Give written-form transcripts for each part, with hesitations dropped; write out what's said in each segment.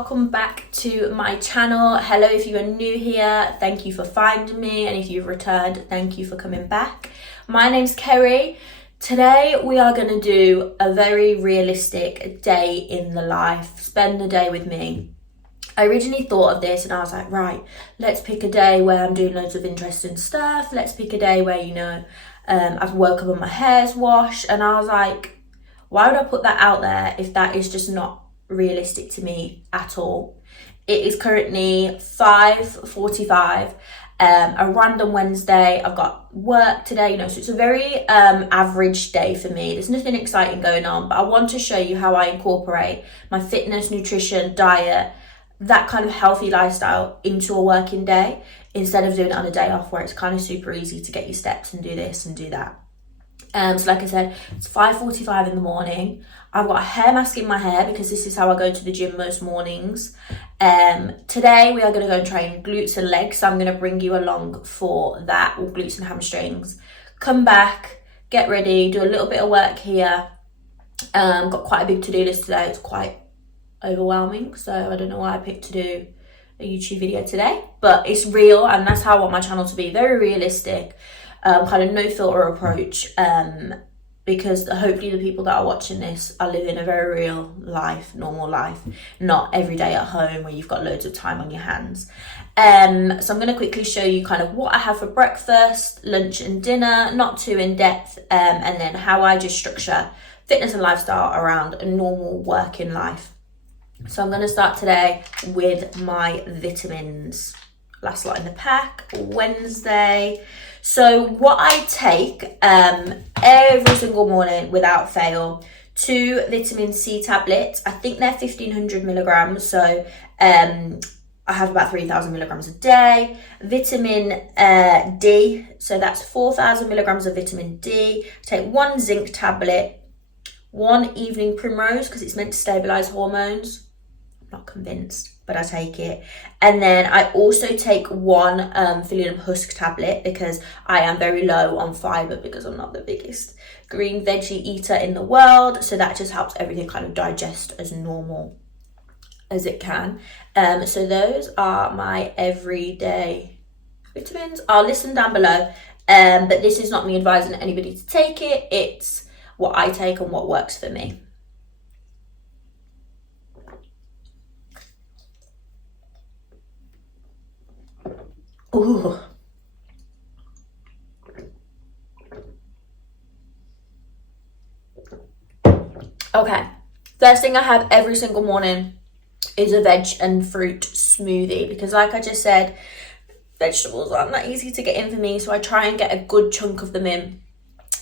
welcome back to my channel. Hello if you are new here, thank you for finding me, and if you've returned, thank you for coming back. My name's Kerry. Today we are going to do a very realistic day in the life. Spend the day with me. I originally thought of this and I was like, right, let's pick a day where I'm doing loads of interesting stuff. Let's pick a day where, you know, I've woke up and my hair's washed, and I was like, why would I put that out there if that is just not realistic to me at all? It is currently 5:45, a random Wednesday. I've got work today, you know, so it's a very average day for me. There's nothing exciting going on, but I want to show you how I incorporate my fitness, nutrition, diet, that kind of healthy lifestyle into a working day, instead of doing it on a day off where it's kind of super easy to get your steps and do this and do that. So like I said, it's 5:45 in the morning. I've got a hair mask in my hair because this is how I go to the gym most mornings. Today we are going to go and train glutes and legs, so I'm going to bring you along for that, or glutes and hamstrings. Come back, get ready, do a little bit of work here. Got quite a big to-do list today. It's quite overwhelming, so I don't know why I picked to do a YouTube video today, but it's real, and that's how I want my channel to be, very realistic. Kind of no filter approach, because hopefully the people that are watching this are living a very real life, normal life, not every day at home where you've got loads of time on your hands. So I'm going to quickly show you kind of what I have for breakfast, lunch and dinner, not too in depth, and then how I just structure fitness and lifestyle around a normal working life. So I'm going to start today with my vitamins. Last lot in the pack, Wednesday. So what I take every single morning without fail, 2 vitamin C tablets. I think they're 1500 milligrams, so I have about 3000 milligrams a day. Vitamin D, so that's 4000 milligrams of vitamin D. I take 1 zinc tablet, 1 evening primrose because it's meant to stabilize hormones. I'm not convinced, but I take it. And then I also take 1 psyllium husk tablet because I am very low on fibre, because I'm not the biggest green veggie eater in the world, so that just helps everything kind of digest as normal as it can. So those are my everyday vitamins. I'll list them down below, but this is not me advising anybody to take it. It's what I take and what works for me. Ooh. Okay, first thing I have every single morning is a veg and fruit smoothie, because like I just said, vegetables aren't that easy to get in for me, so I try and get a good chunk of them in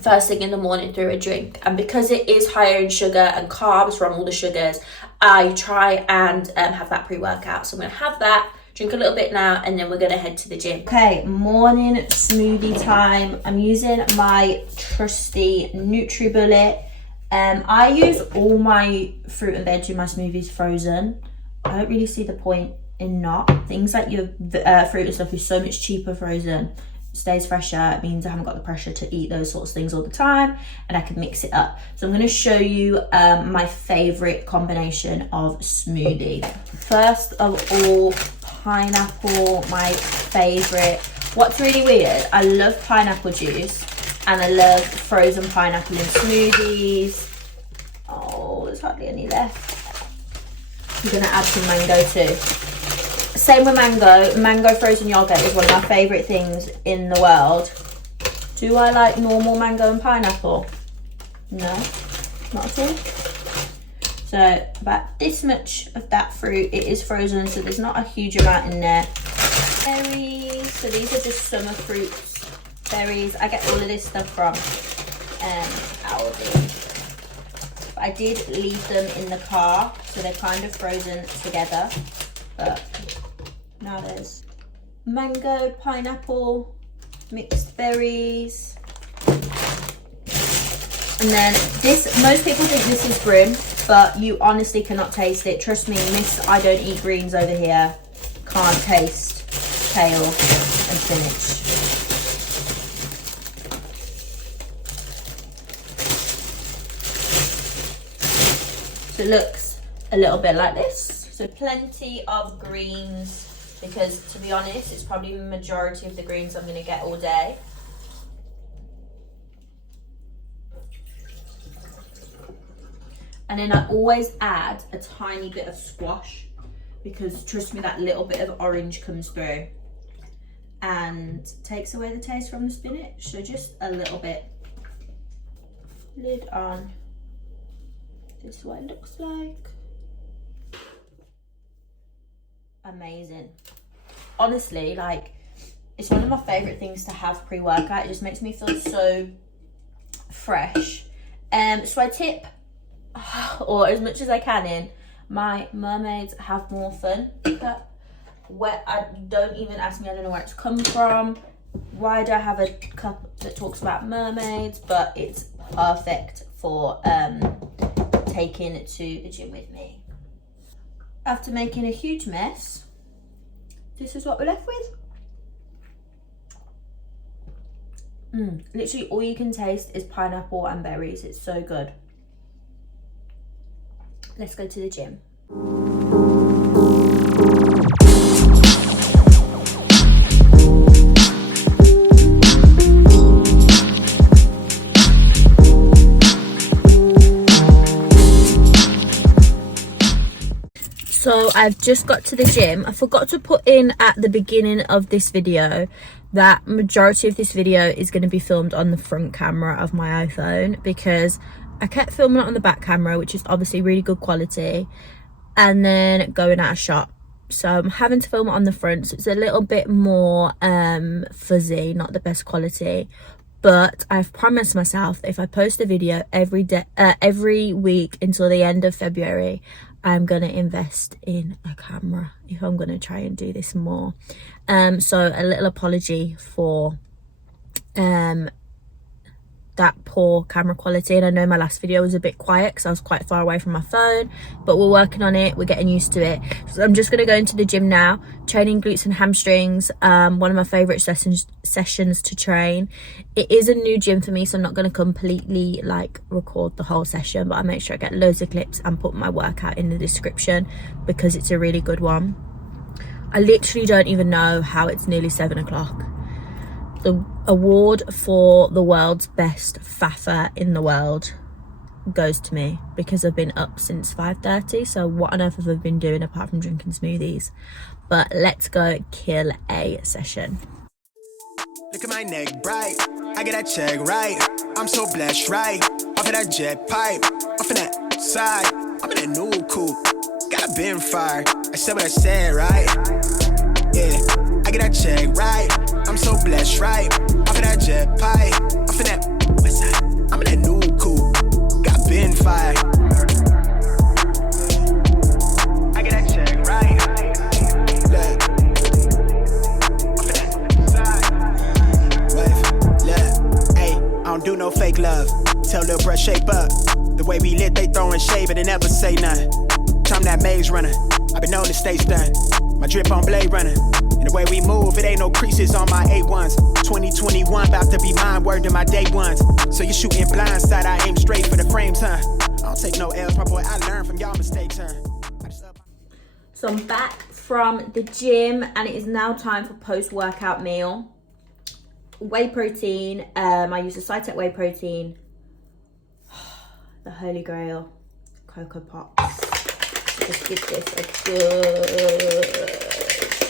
first thing in the morning through a drink. And because it is higher in sugar and carbs from all the sugars, I try and have that pre-workout. So I'm going to have that, drink a little bit now, and then we're going to head to the gym. Okay, morning smoothie time. I'm using my trusty NutriBullet. I use all my fruit and veg in my smoothies frozen. I don't really see the point in not. Things like your fruit and stuff is so much cheaper frozen. It stays fresher. It means I haven't got the pressure to eat those sorts of things all the time, and I can mix it up. So I'm going to show you my favourite combination of smoothie. First of all, pineapple, my favourite. What's really weird, I love pineapple juice and I love frozen pineapple in smoothies. Oh, there's hardly any left. I'm going to add some mango too. Same with mango. Mango frozen yogurt is one of my favourite things in the world. Do I like normal mango and pineapple? No, not at all. So about this much of that fruit, it is frozen, so there's not a huge amount in there. Berries, so these are just summer fruits. Berries, I get all of this stuff from Aldi. But I did leave them in the car, so they're kind of frozen together. But now there's mango, pineapple, mixed berries. And then this, most people think this is brim, but you honestly cannot taste it. Trust me, Miss I don't eat greens over here can't taste kale and spinach. So it looks a little bit like this. So So plenty of greens, because to be honest, it's probably the majority of the greens I'm going to get all day. And then I always add a tiny bit of squash, because trust me, that little bit of orange comes through and takes away the taste from the spinach. So just a little bit. Lid on. This is what it looks like. Amazing. Honestly, like, it's one of my favorite things to have pre-workout. It just makes me feel so fresh. So I tip, or as much as I can, in my mermaids have more fun. Where I don't even ask me, I don't know where it's come from. Why do I have a cup that talks about mermaids? But it's perfect for taking it to the gym with me. After making a huge mess, this is what we're left with. Literally all you can taste is pineapple and berries. It's so good. Let's go to the gym. So I've just got to the gym. I forgot to put in at the beginning of this video that majority of this video is going to be filmed on the front camera of my iPhone, because I kept filming it on the back camera, which is obviously really good quality, and then going out of shot. So I'm having to film it on the front, so it's a little bit more fuzzy, not the best quality. But I've promised myself that if I post a video every week until the end of February, I'm gonna invest in a camera if I'm gonna try and do this more. So a little apology for that poor camera quality, and I know my last video was a bit quiet because I was quite far away from my phone, but we're working on it, we're getting used to it. So I'm just going to go into the gym now, training glutes and hamstrings. One of my favorite sessions to train. It is a new gym for me, so I'm not going to completely like record the whole session, but I make sure I get loads of clips and put my workout in the description because it's a really good one. I literally don't even know how it's nearly 7 o'clock. The award for the world's best faffer in the world goes to me because I've been up since 5:30. So what on earth have I been doing apart from drinking smoothies? But let's go kill a session. Look at my neck bright, I get that check right. I'm so blessed, right? Off of that jet pipe, off of that side. I'm in that new coupe, got a bin fire. I said what I said, right? Yeah, I get that check right. I'm so blessed, right? Off of that jet pipe, off of that west side. I'm in that new coupe, got bin fire. I get that check right. Look, off of that side. Wave, look, hey, I don't do no fake love. Tell little bruh shape up. The way we lit, they throwing shade, but they never say nothing. I'm that maze runner. I been on the stay stunned. My drip on Blade Runner. And the way we move, it ain't no creases on my A1s. 2021 about to be mine, word to my day ones. So you shooting blindside, I aim straight for the frames, huh? I don't take no L's, my boy, I learn from y'all mistakes, huh? So I'm back from the gym and it is now time for post-workout meal. Whey protein, I use the Cytec whey protein. The holy grail, Cocoa Pops. Just give this a good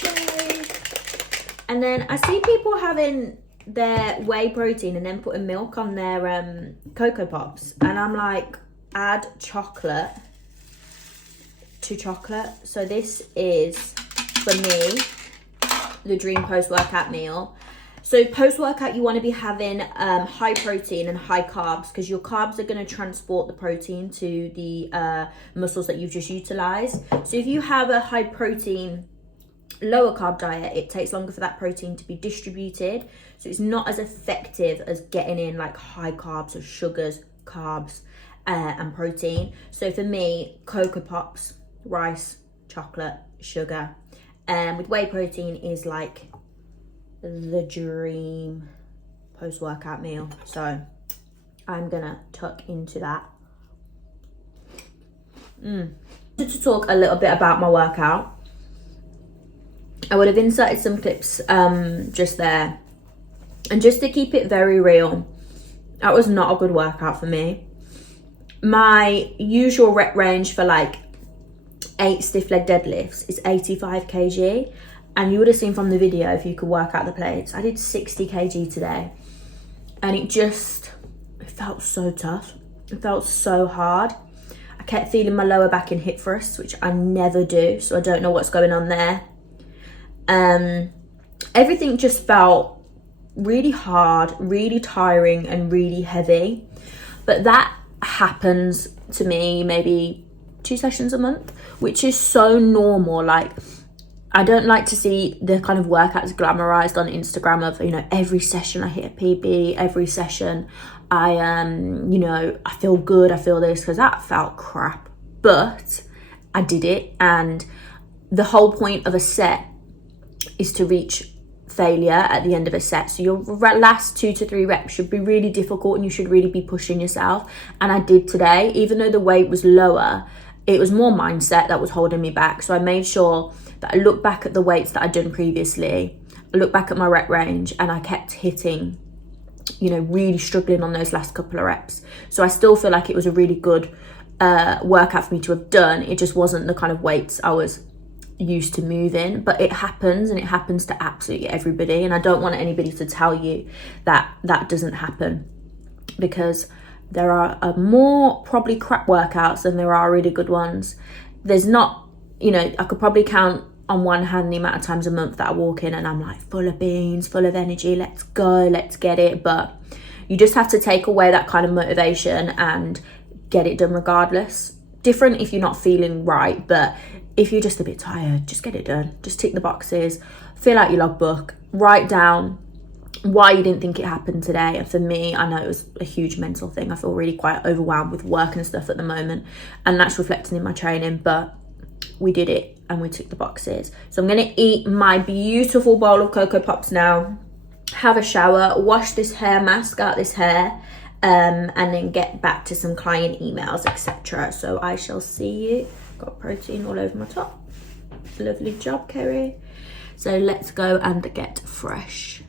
shake. And then I see people having their whey protein and then putting milk on their Cocoa Pops. And I'm like, add chocolate to chocolate. So this is, for me, the dream post-workout meal. So post-workout, you want to be having high protein and high carbs because your carbs are going to transport the protein to the muscles that you've just utilized. So if you have a high protein, lower carb diet, it takes longer for that protein to be distributed. So it's not as effective as getting in like high carbs, so sugars, carbs, and protein. So for me, Cocoa Pops, rice, chocolate, sugar, with whey protein is like the dream post-workout meal. So I'm gonna tuck into that. To talk a little bit about my workout, I would have inserted some clips just there, and just to keep it very real, that was not a good workout for me. My usual rep range for like 8 stiff leg deadlifts is 85 kg, and you would have seen from the video, if you could work out the plates, I did 60 kg today, and it felt so tough. It felt so hard. I kept feeling my lower back and hip thrusts, which I never do, so I don't know what's going on there. Everything just felt really hard, really tiring, and really heavy. But that happens to me maybe 2 sessions a month, which is so normal. Like, I don't like to see the kind of workouts glamorized on Instagram of, you know, every session I hit a PB, every session I I feel good, I feel this, because that felt crap. But I did it, and the whole point of a set is to reach failure at the end of a set. So your last 2 to 3 reps should be really difficult, and you should really be pushing yourself. And I did today. Even though the weight was lower, it was more mindset that was holding me back. So I made sure that I looked back at the weights that I'd done previously, I looked back at my rep range, and I kept hitting, really struggling on those last couple of reps. So I still feel like it was a really good workout for me to have done. It just wasn't the kind of weights I was used to moving, but it happens, and it happens to absolutely everybody. And I don't want anybody to tell you that that doesn't happen, because there are more probably crap workouts than there are really good ones. There's not, I could probably count on one hand the amount of times a month that I walk in and I'm like full of beans, full of energy, let's go, let's get it. But you just have to take away that kind of motivation and get it done regardless. Different if you're not feeling right, but if you're just a bit tired, just get it done. Just tick the boxes, fill out your logbook, write down why you didn't think it happened today. And for me, I know it was a huge mental thing. I feel really quite overwhelmed with work and stuff at the moment, and that's reflecting in my training, but we did it and we ticked the boxes. So I'm going to eat my beautiful bowl of Cocoa Pops now, have a shower, wash this hair mask out this hair, and then get back to some client emails, etc. So I shall see you. Got protein all over my top. Lovely job, Kerry. So let's go and get fresh.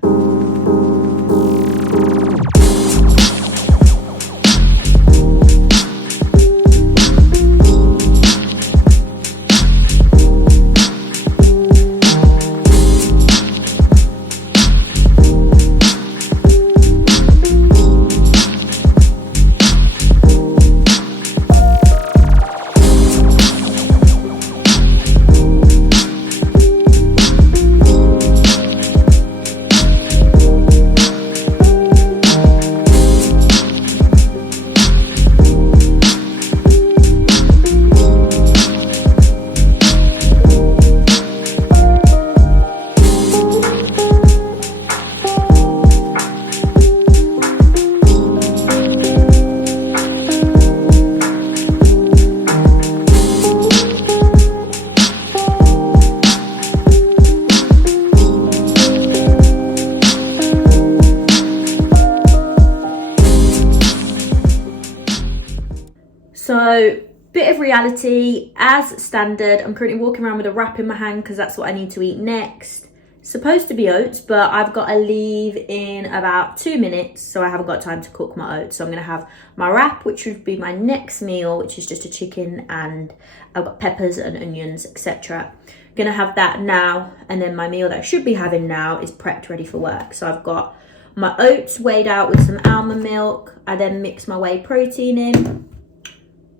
So, bit of reality, as standard, I'm currently walking around with a wrap in my hand because that's what I need to eat next. Supposed to be oats, but I've got to leave in about 2 minutes, so I haven't got time to cook my oats. So I'm going to have my wrap, which would be my next meal, which is just a chicken, and I've got peppers and onions, etc. Going to have that now, and then my meal that I should be having now is prepped, ready for work. So I've got my oats weighed out with some almond milk. I then mix my whey protein in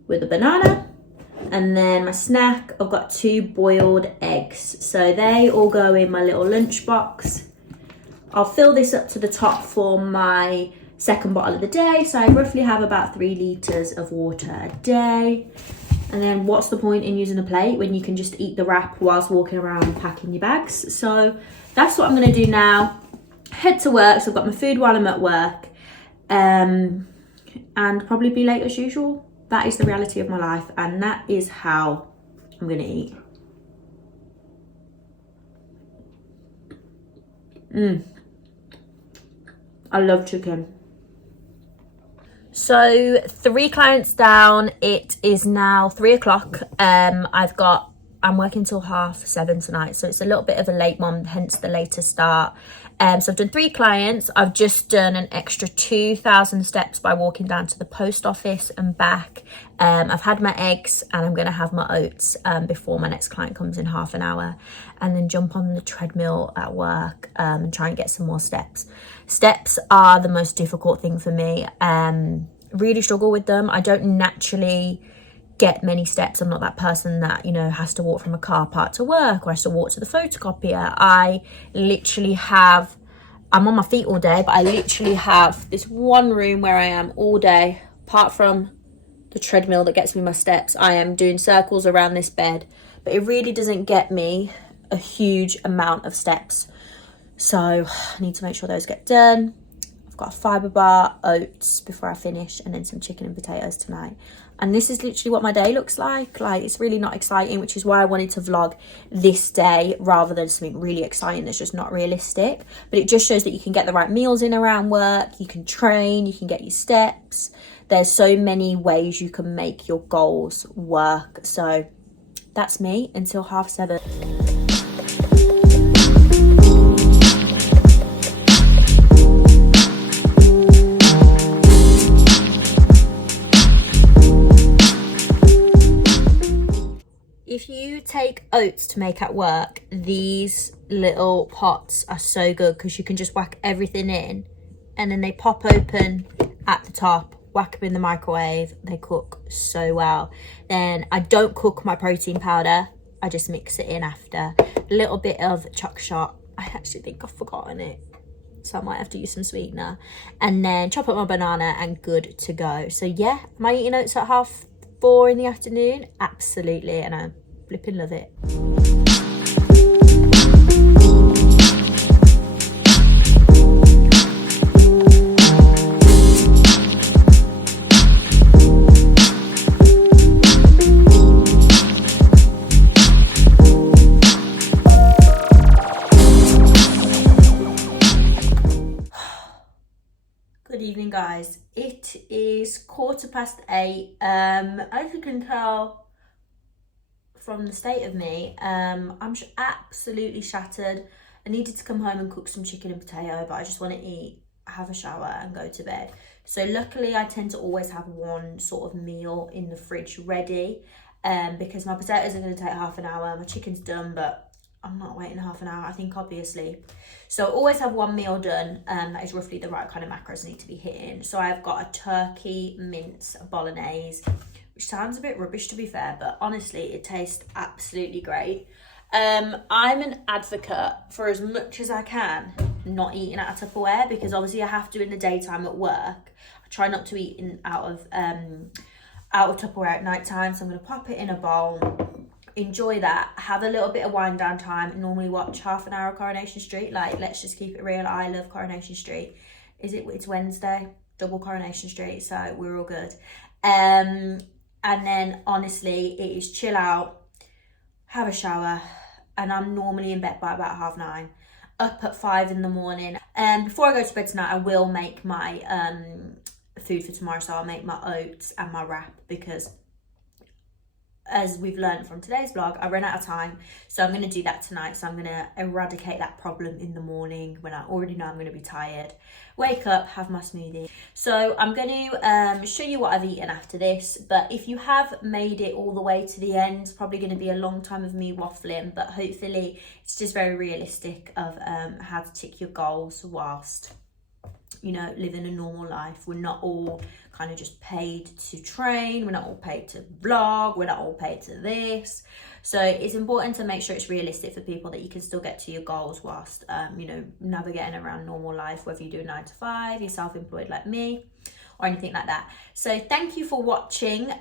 with a banana, and then my snack, I've got 2 boiled eggs, so they all go in my little lunch box. I'll fill this up to the top for my second bottle of the day, so I roughly have about 3 litres of water a day. And then what's the point in using a plate when you can just eat the wrap whilst walking around packing your bags? So that's what I'm going to do now. Head to work, so I've got my food while I'm at work, and probably be late as usual. That is the reality of my life, and that is how I'm going to eat. I love chicken. So 3 clients down, it is now 3 o'clock. I'm working till 7:30 tonight, so it's a little bit of a late one, hence the later start. So I've done 3 clients. I've just done an extra 2,000 steps by walking down to the post office and back. I've had my eggs and I'm going to have my oats before my next client comes in half an hour, and then jump on the treadmill at work and try and get some more steps. Steps are the most difficult thing for me. Really struggle with them. I don't naturally get many steps. I'm not that person that, you know, has to walk from a car park to work or has to walk to the photocopier. I'm on my feet all day, but I literally have this one room where I am all day. Apart from the treadmill that gets me my steps, I am doing circles around this bed, but it really doesn't get me a huge amount of steps. So I need to make sure those get done. I've got a Fibre bar, oats before I finish, and then some chicken and potatoes tonight. And this is literally what my day looks like. Like, it's really not exciting, which is why I wanted to vlog this day rather than something really exciting that's just not realistic. But it just shows that you can get the right meals in around work, you can train, you can get your steps. There's so many ways you can make your goals work. So that's me until 7:30. If you take oats to make at work, these little pots are so good because you can just whack everything in and then they pop open at the top, whack them in the microwave. They cook so well. Then I don't cook my protein powder. I just mix it in after. A little bit of choc shot. I actually think I've forgotten it, so I might have to use some sweetener. And then chop up my banana and good to go. So yeah, am I eating oats at 4:30 in the afternoon? Absolutely, and I flipping love it. Good evening, guys. It is 8:15. As you can tell from the state of me, I'm absolutely shattered. I needed to come home and cook some chicken and potato, but I just want to eat, have a shower and go to bed. So luckily I tend to always have one sort of meal in the fridge ready, because my potatoes are going to take half an hour. My chicken's done, but I'm not waiting half an hour. I think I'll be asleep. So I always have one meal done, that is roughly the right kind of macros I need to be hitting. So I've got a turkey mince bolognese, which sounds a bit rubbish to be fair, but honestly it tastes absolutely great. I'm an advocate for, as much as I can, not eating out of Tupperware, because obviously I have to in the daytime at work. I try not to eat out of Tupperware at night time, so I'm going to pop it in a bowl, enjoy that, have a little bit of wind down time, normally watch half an hour of Coronation Street. Like, let's just keep it real, I love Coronation Street. It's Wednesday, double Coronation Street, so we're all good. And then honestly, it is chill out, have a shower, and I'm normally in bed by about 9:30, up at 5 in the morning. And before I go to bed tonight, I will make my food for tomorrow. So I'll make my oats and my wrap, because as we've learned from today's vlog, I ran out of time. So I'm going to do that tonight. So I'm going to eradicate that problem in the morning when I already know I'm going to be tired. Wake up, have my smoothie. So I'm going to show you what I've eaten after this. But if you have made it all the way to the end, it's probably going to be a long time of me waffling. But hopefully it's just very realistic of how to tick your goals whilst, you know, living a normal life. We're not all kind of just paid to train, we're not all paid to vlog, we're not all paid to this. So it's important to make sure it's realistic for people, that you can still get to your goals whilst you know, navigating around normal life, whether you do 9 to 5, you're self-employed like me, or anything like that. So thank you for watching.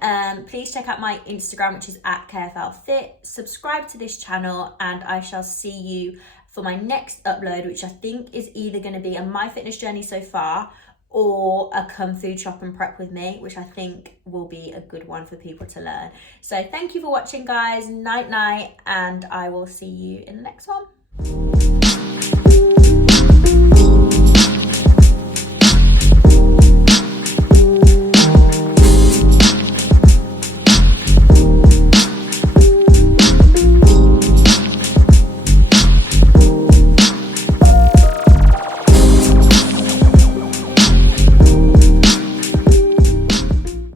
Please check out my Instagram, which is @KFLFit. Subscribe to this channel, and I shall see you for my next upload, which I think is either going to be a My Fitness Journey so far, or a come food shop and prep with me, which I think will be a good one for people to learn. So thank you for watching, guys. Night night, and I will see you in the next one.